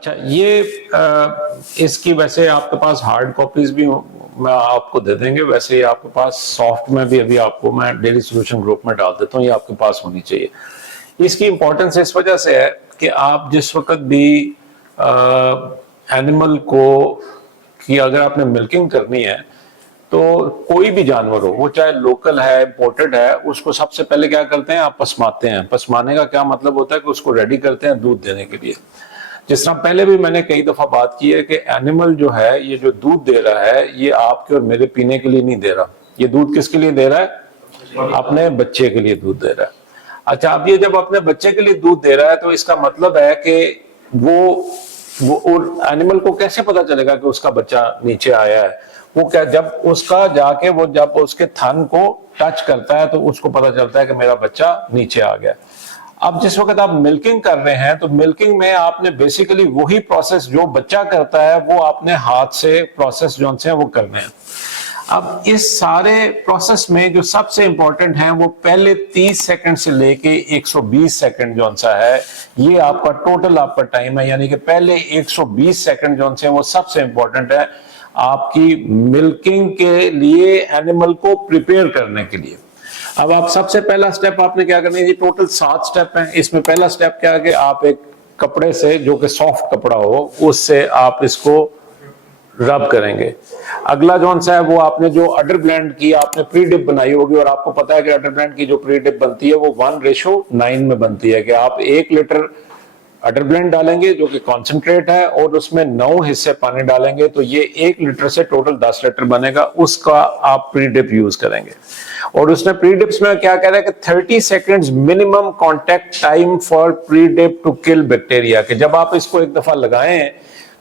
अच्छा, ये इसकी वैसे आपके पास हार्ड कॉपीज भी मैं आपको दे देंगे, वैसे ही आपके पास सॉफ्ट में भी अभी आपको मैं डेली सोल्यूशन ग्रुप में डाल देता हूँ, ये आपके पास होनी चाहिए। इसकी इंपॉर्टेंस इस वजह से है कि आप जिस वक्त भी एनिमल को कि अगर आपने मिल्किंग करनी है तो कोई भी जानवर हो, वो चाहे लोकल है इंपोर्टेड है, उसको सबसे पहले क्या करते हैं, आप पसमाते हैं। पसमाने का क्या मतलब होता है कि उसको रेडी करते हैं दूध देने के लिए। जिस तरह पहले भी मैंने कई दफा बात की है कि एनिमल जो है ये जो दूध दे रहा है ये आपके और मेरे पीने के लिए नहीं दे रहा, ये दूध किसके लिए दे रहा है, अपने बच्चे के लिए दूध दे रहा है। अच्छा, अब ये जब अपने बच्चे के लिए दूध दे रहा है तो इसका मतलब है कि वो और एनिमल को कैसे पता चलेगा कि उसका बच्चा नीचे आया है, वो क्या जब उसका जाके वो जब उसके थन को टच करता है तो उसको पता चलता है कि मेरा बच्चा नीचे आ गया। अब जिस वक्त आप मिल्किंग कर रहे हैं तो मिल्किंग में आपने बेसिकली वही प्रोसेस जो बच्चा करता है वो आपने हाथ से प्रोसेस जो है वो करने हैं। अब इस सारे प्रोसेस में जो सबसे इंपॉर्टेंट है वो पहले 30 सेकंड से लेके 120 सेकंड जो सा है ये आपका टोटल आपका टाइम है, यानी कि पहले 120 सेकंड जो है वो सबसे इंपॉर्टेंट है आपकी मिल्किंग के लिए, एनिमल को प्रिपेयर करने के लिए। अब आप सबसे पहला स्टेप आपने क्या करना है, ये टोटल 7 स्टेप हैं। इसमें पहला स्टेप क्या है कि आप एक कपड़े से जो कि सॉफ्ट कपड़ा हो उससे आप इसको रब करेंगे। अगला जौन सा है वो आपने जो अडर ब्लेंड की आपने प्री डिप बनाई होगी, और आपको पता है कि अडर ब्लेंड की जो प्री डिप बनती है वो 1:9 में बनती है कि आप 1 लीटर अडर ब्लेंड डालेंगे जो कि कॉन्सेंट्रेट है और उसमें 9 हिस्से पानी डालेंगे तो ये 1 लीटर से टोटल 10 लीटर बनेगा, उसका आप प्री डिप यूज करेंगे। और उसने प्री डिप्स में क्या कह रहा है कि 30 seconds minimum contact time for pre dip to kill bacteria, कि जब आप इसको एक दफा लगाएं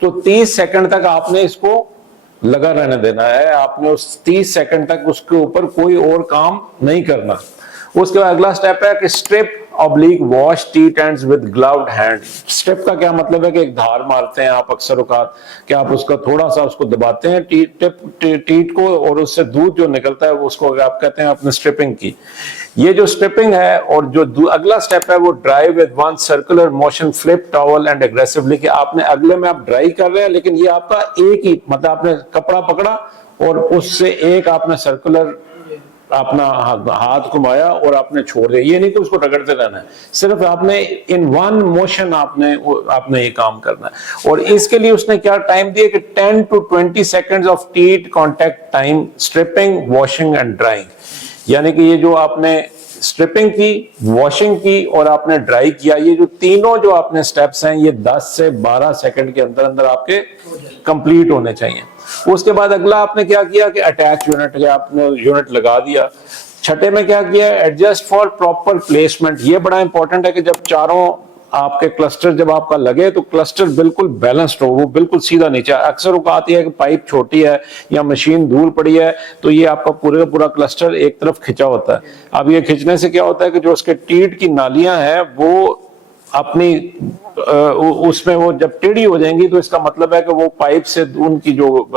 तो 30 सेकंड तक आपने इसको लगा रहने देना है, आपने उस 30 सेकंड तक उसके ऊपर कोई और काम नहीं करना। उसके बाद अगला स्टेप है कि strip oblique wash teat ends with gloved hand. Strip का क्या मतलब है कि एक धार मारते हैं आप अक्सर औकात कि आप उसका थोड़ा सा उसको दबाते हैं टीट को, और उससे दूध जो निकलता है उसको आप कहते हैं अपने स्ट्रिपिंग की। ये जो स्ट्रिपिंग है और जो अगला स्टेप है वो dry with one circular motion flip towel and aggressively, कि आपने अगले में आप ड्राई कर रहे हैं लेकिन ये आपका एक ही मतलब आपने कपड़ा पकड़ा और उससे एक आपने सर्कुलर अपना हाथ घुमाया और आपने छोड़ दिया, ये नहीं कि उसको रगड़ते रहना है, सिर्फ आपने इन वन मोशन आपने ये काम करना है। और इसके लिए उसने क्या टाइम दिया कि 10 to 20 seconds of teat contact time, stripping, washing and drying. यानी कि ये जो आपने स्ट्रिपिंग की, वॉशिंग की और आपने ड्राई किया, ये जो तीनों जो आपने स्टेप्स हैं ये 10 से 12 सेकंड के अंदर अंदर आपके कंप्लीट होने चाहिए। उसके बाद अगला आपने क्या किया कि अटैच यूनिट, आपने यूनिट लगा दिया। छठे में क्या किया, एडजस्ट फॉर प्रॉपर प्लेसमेंट। ये बड़ा इंपॉर्टेंट है कि जब चारों आपके क्लस्टर जब आपका लगे तो क्लस्टर बिल्कुल बैलेंस्ड हो, वो बिल्कुल सीधा नीचे। अक्सर वो आती है कि पाइप छोटी है या मशीन दूर पड़ी है तो ये आपका पूरे का पूरा क्लस्टर एक तरफ खिंचा होता है। अब ये खिंचने से क्या होता है कि जो उसके टीट की नालियां हैं वो अपनी उसमें वो जब टेढ़ी हो जाएंगी तो इसका मतलब है कि वो पाइप से उनकी जो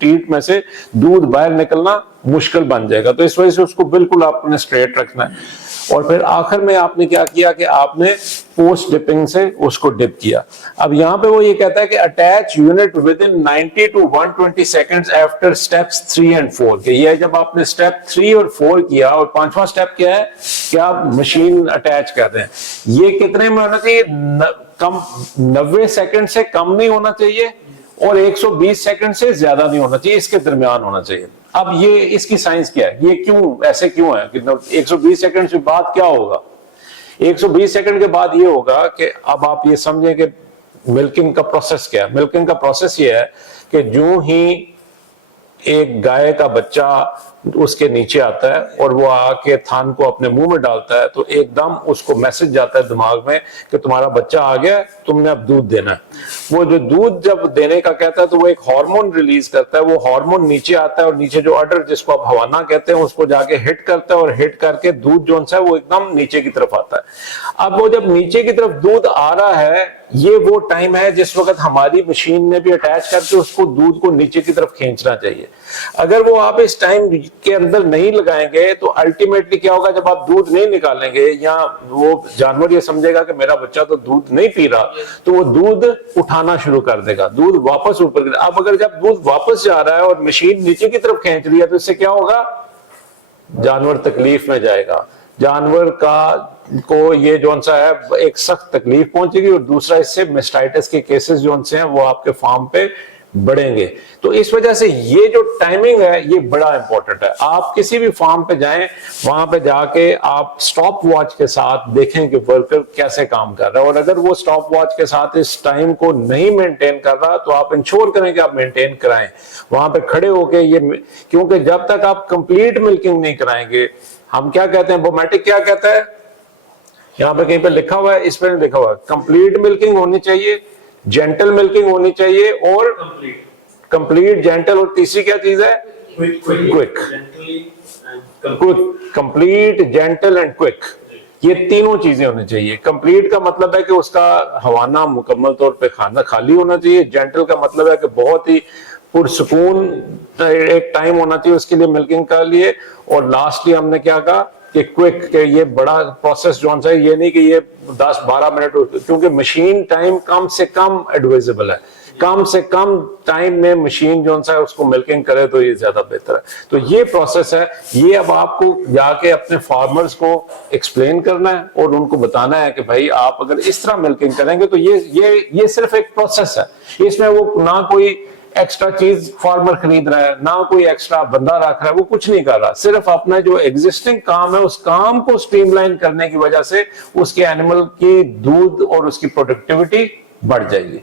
टीट में से दूध बाहर निकलना मुश्किल बन जाएगा। तो इस वजह से उसको बिल्कुल आपने स्ट्रेट रखना है। और फिर आखिर में आपने क्या किया कि आपने पोस्ट डिपिंग से उसको डिप किया। अब यहाँ पे वो ये कहता है कि attach unit with in 90 to 120 seconds after steps 3 and 4। कि ये जब आपने स्टेप 3 और 4 किया और 5वां स्टेप क्या है कि आप मशीन अटैच कर रहे हैं, ये कितने में होना चाहिए, कम 90 सेकंड से कम नहीं होना चाहिए और 120 सेकंड से ज्यादा नहीं होना चाहिए, इसके दरमियान होना चाहिए। अब ये इसकी साइंस क्या है, ये क्यों ऐसे क्यों है कि 120 सेकंड के बाद क्या होगा। 120 सेकंड के बाद ये होगा कि अब आप ये समझें कि मिल्किंग का प्रोसेस क्या है। मिल्किंग का प्रोसेस ये है कि जो ही एक गाय का बच्चा उसके नीचे आता है और वो आके थान को अपने मुंह में डालता है तो एकदम उसको मैसेज जाता है दिमाग में कि तुम्हारा बच्चा आ गया, तुमने अब दूध देना है। वो जो दूध जब देने का कहता है तो वो एक हार्मोन रिलीज करता है, वो हार्मोन नीचे आता है और नीचे जो अडर जिसको आप हवाना कहते हैं उसको जाके हिट करता है और हिट करके दूध जो है वो एकदम नीचे की तरफ आता है। अब वो जब नीचे की तरफ दूध आ रहा है ये वो टाइम है जिस वक्त हमारी मशीन ने भी अटैच करके उसको दूध को नीचे की तरफ खींचना चाहिए। अगर वो आप इस टाइम के अंदर नहीं लगाएंगे तो अल्टीमेटली क्या होगा, जब आप दूध नहीं निकालेंगे या वो जानवर ये समझेगा कि मेरा बच्चा तो दूध नहीं पी रहा, तो वो दूध उठाना शुरू कर देगा, दूध वापस ऊपर। अब अगर जब दूध वापस जा रहा है और मशीन नीचे की तरफ खींच रही है तो इससे क्या होगा, जानवर तकलीफ में जाएगा, जानवर को ये जो सा है एक सख्त तकलीफ पहुंचेगी, और दूसरा इससे मेस्टाइटिस के केसेस जो से हैं वो आपके फार्म पे बढ़ेंगे। तो इस वजह से ये जो टाइमिंग है ये बड़ा इंपॉर्टेंट है। आप किसी भी फार्म पे जाएं, वहां पे जाके आप स्टॉप वॉच के साथ देखें कि वर्कर कैसे काम कर रहा है, और अगर वो स्टॉप वॉच के साथ इस टाइम को नहीं मेंटेन कर रहा तो आप इंश्योर करें कि आप मेंटेन कराएं वहां पे खड़े होके ये, क्योंकि जब तक आप कंप्लीट मिल्किंग नहीं कराएंगे, हम क्या कहते हैं, बोमैटिक क्या कहता है, यहाँ पे कहीं पे लिखा हुआ है, इस पर लिखा हुआ है कंप्लीट मिल्किंग होनी चाहिए, जेंटल मिल्किंग होनी चाहिए, और कंप्लीट, जेंटल, और तीसरी क्या चीज है, quick. Complete, gentle and quick, ये तीनों चीजें होनी चाहिए। कंप्लीट का मतलब है कि उसका हवाना मुकम्मल तौर पे खाना खाली होना चाहिए। जेंटल का मतलब है कि बहुत ही पुरसुकून एक टाइम होना चाहिए उसके लिए मिल्किंग के लिए। और लास्टली हमने क्या कहा कि क्विक, के ये बड़ा प्रोसेस जो है, ये नहीं कि ये 10-12 मिनट, क्योंकि मशीन टाइम कम से कम एडवाइजेबल है, कम से कम टाइम में मशीन जो है उसको मिल्किंग करे तो ये ज्यादा बेहतर है। तो ये प्रोसेस है, ये अब आपको जाके अपने फार्मर्स को एक्सप्लेन करना है और उनको बताना है कि भाई आप अगर इस तरह मिल्किंग करेंगे तो ये सिर्फ एक प्रोसेस है, इसमें वो ना कोई एक्स्ट्रा चीज फार्मर खरीद रहा है, ना कोई एक्स्ट्रा बंदा रख रहा है, वो कुछ नहीं कर रहा, सिर्फ अपना जो एग्जिस्टिंग काम है उस काम को स्ट्रीमलाइन करने की वजह से उसके एनिमल की दूध और उसकी प्रोडक्टिविटी बढ़ जाएगी।